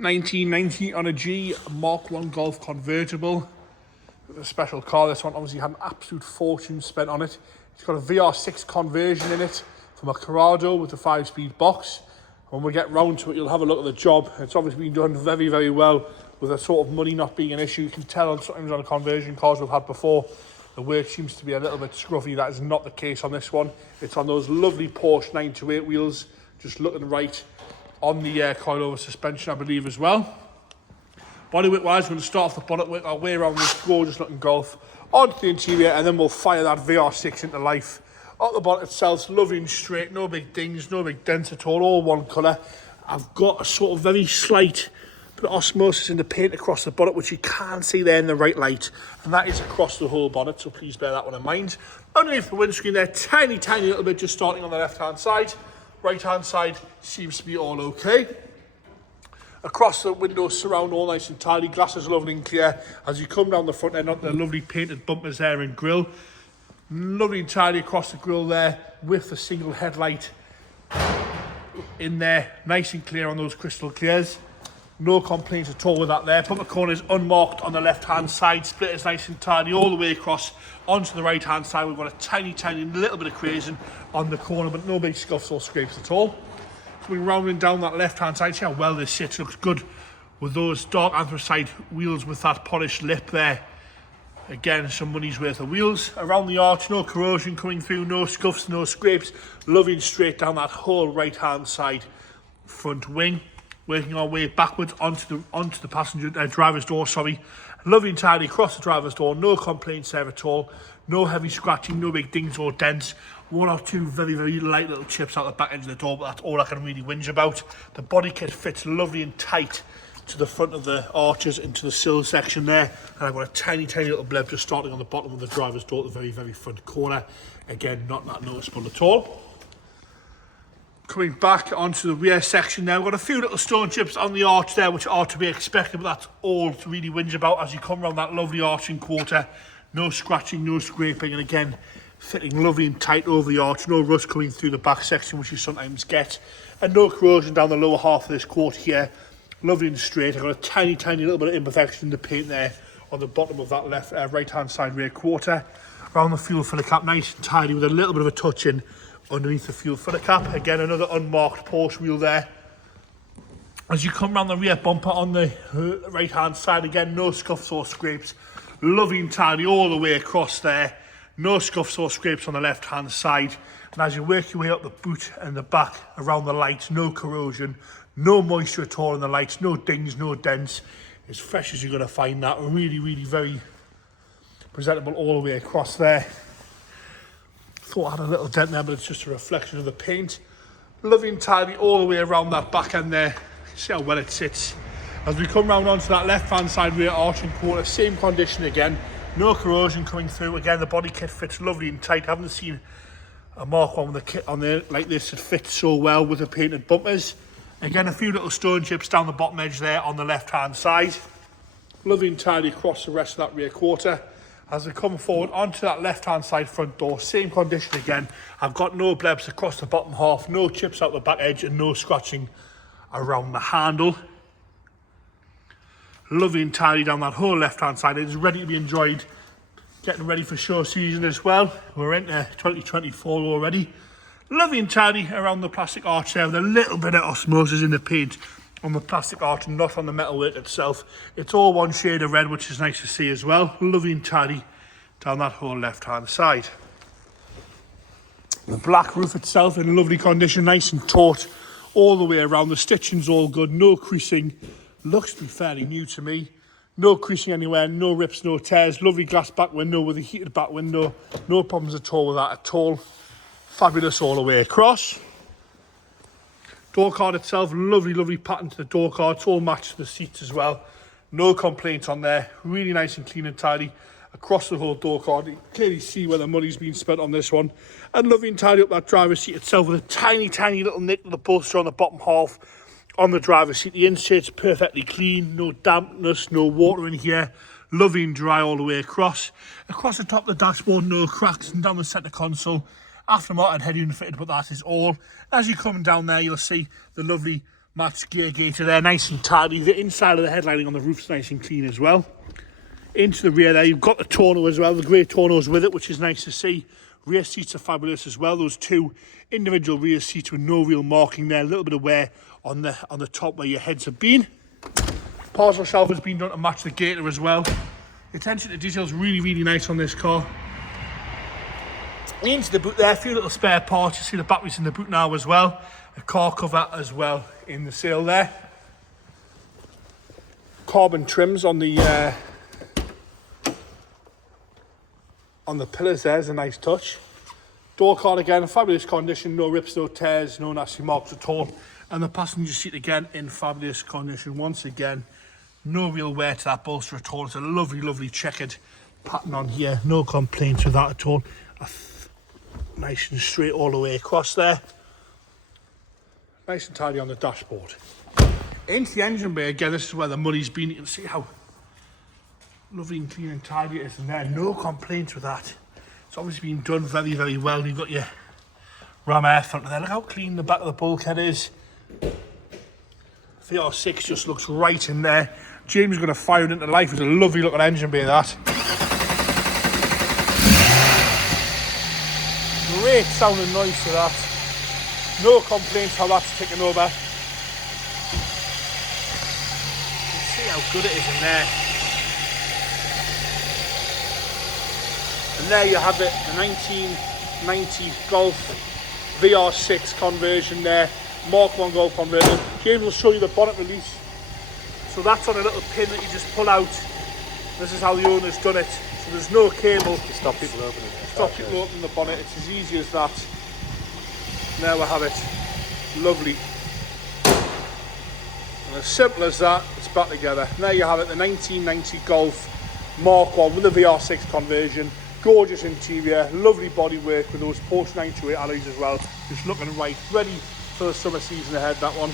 1990 on a G Mark 1 Golf convertible. A special car. This one obviously had an absolute fortune spent on it. It's got a VR6 conversion in it from a Corrado with a 5-speed box. When we get round to it, you'll have a look at the job. It's obviously been done very, very well with a sort of money not being an issue. You can tell sometimes on the conversion cars we've had before, the work seems to be a little bit scruffy. That is not the case on this one. It's on those lovely Porsche 928 wheels, just looking right on the coilover suspension, I believe, as well. Bodywork wise, we're going to start off the bonnet, work our way around this gorgeous looking Golf onto the interior, and then we'll fire that VR6 into life. On the bonnet itself, lovely and straight, no big dings, no big dents at all one colour. I've got a sort of very slight bit of osmosis in the paint across the bonnet, which you can't see there in the right light, and that is across the whole bonnet, so please bear that one in mind. Underneath the windscreen there, tiny little bit just starting on the left hand side. Right hand side seems to be all okay. Across the windows surround all nice and tidy, glasses lovely and clear. As you come down the front end onto the lovely painted bumpers there and grille, lovely and tidy across the grille there with the single headlight in there, nice and clear on those crystal clears. No complaints at all with that there. Bumper corners unmarked on the left hand side, splitters nice and tidy all the way across onto the right hand side. We've got a tiny little bit of crazing on the corner, but no big scuffs or scrapes at all. So we're rounding down that left hand side. See how well this sits, looks good with those dark anthracite wheels with that polished lip there. Again, some money's worth of wheels. Around the arch, no corrosion coming through, no scuffs, no scrapes. Loving straight down that whole right hand side front wing. Working our way backwards onto the passenger driver's door, sorry. Lovely and tidy across the driver's door, no complaints there at all. No heavy scratching, no big dings or dents. One or two very, very light little chips out the back edge of the door, but that's all I can really whinge about. The body kit fits lovely and tight to the front of the arches into the sill section there. And I've got a tiny little bleb just starting on the bottom of the driver's door at the very, very front corner. Again, not that noticeable at all. Coming back onto the rear section now, we've got a few little stone chips on the arch there, which are to be expected, but that's all to really whinge about as you come around that lovely arching quarter. No scratching, no scraping, and again, fitting lovely and tight over the arch. No rust coming through the back section, which you sometimes get, and no corrosion down the lower half of this quarter here. Lovely and straight. I've got a tiny little bit of imperfection in the paint there on the bottom of that left right hand side rear quarter. Around the fuel filler cap, nice and tidy with a little bit of a touch in underneath the fuel filler cap. Again, another unmarked Porsche wheel there. As you come around the rear bumper on the right hand side, again, no scuffs or scrapes. Lovely and tidy all the way across there. No scuffs or scrapes on the left hand side. And as you work your way up the boot and the back around the lights, no corrosion, no moisture at all in the lights, no dings, no dents. As fresh as you're going to find that. Really very presentable all the way across there. Thought I had a little dent there, but it's just a reflection of the paint. Lovely and tidy all the way around that back end there. See how well it sits. As we come round onto that left hand side rear arching quarter, same condition again. No corrosion coming through. Again, the body kit fits lovely and tight. I haven't seen a Mark 1 with a kit on there like this that fits so well with the painted bumpers. Again, a few little stone chips down the bottom edge there on the left hand side. Lovely and tidy across the rest of that rear quarter. As we come forward onto that left hand side front door, same condition again. I've got no blebs across the bottom half, no chips out the back edge, and no scratching around the handle. Lovely and tidy down that whole left hand side. It is ready to be enjoyed. Getting ready for show season as well. We're into 2024 already. Lovely and tidy around the plastic arch there with a little bit of osmosis in the paint on the plastic arch and not on the metalwork itself. It's all one shade of red, which is nice to see as well. Lovely and tidy down that whole left hand side. The black roof itself in lovely condition, nice and taut all the way around. The stitching's all good, no creasing. Looks to be fairly new to me. No creasing anywhere, no rips, no tears. Lovely glass back window with a heated back window. No problems at all with that at all. Fabulous all the way across. Door card itself, lovely pattern to the door card. It's all matched to the seats as well. No complaints on there. Really nice and clean and tidy across the whole door card. You can clearly see where the money's been spent on this one. And lovely and tidy up that driver's seat itself with a tiny little nick to the bolster on the bottom half on the driver's seat. The insert's perfectly clean, no dampness, no water in here. Lovely and dry all the way across. Across the top of the dashboard, no cracks, and down the centre console, aftermarket head unit fitted, but that is all. As you're coming down there, you'll see the lovely Matt's gear gator there, nice and tidy. The inside of the headlining on the roof's nice and clean as well. Into the rear there, you've got the tonneau as well, the grey tonneau's with it, which is nice to see. Rear seats are fabulous as well. Those two individual rear seats with no real marking there, a little bit of wear on the top where your heads have been. Parcel shelf has been done to match the gator as well. The attention to detail is really, really nice on this car. Into the boot there, a few little spare parts. You see the batteries in the boot now as well. A car cover as well in the sail there. Carbon trims on the pillars there is a nice touch. Door card again, fabulous condition, no rips, no tears, no nasty marks at all. And the passenger seat again in fabulous condition once again. No real wear to that bolster at all. It's a lovely, lovely checkered pattern on here. No complaints with that at all. Nice and straight all the way across there. Nice and tidy on the dashboard. Into the engine bay again, this is where the money's been. You can see how lovely and clean and tidy it is in there. No complaints with that. It's obviously been done very, very well. You've got your ram air front there. Look how clean the back of the bulkhead is. VR6 just looks right in there. James is going to fire it into life. It's a lovely looking engine bay, that. Great sounding noise to that. No complaints how that's taken over. You can see how good it is in there. And there you have it, the 1990 Golf VR6 conversion there. Mark 1 Golf conversion. James will show you the bonnet release. So that's on a little pin that you just pull out. This is how the owner's done it. So there's no cable to stop people opening it. Stop people opening the bonnet. It's as easy as that. And there we have it. Lovely. And as simple as that, it's back together. And there you have it, the 1990 Golf Mark 1 with the VR6 conversion. Gorgeous interior, lovely bodywork with those Porsche 928 alloys as well. Just looking right, ready for the summer season ahead, that one.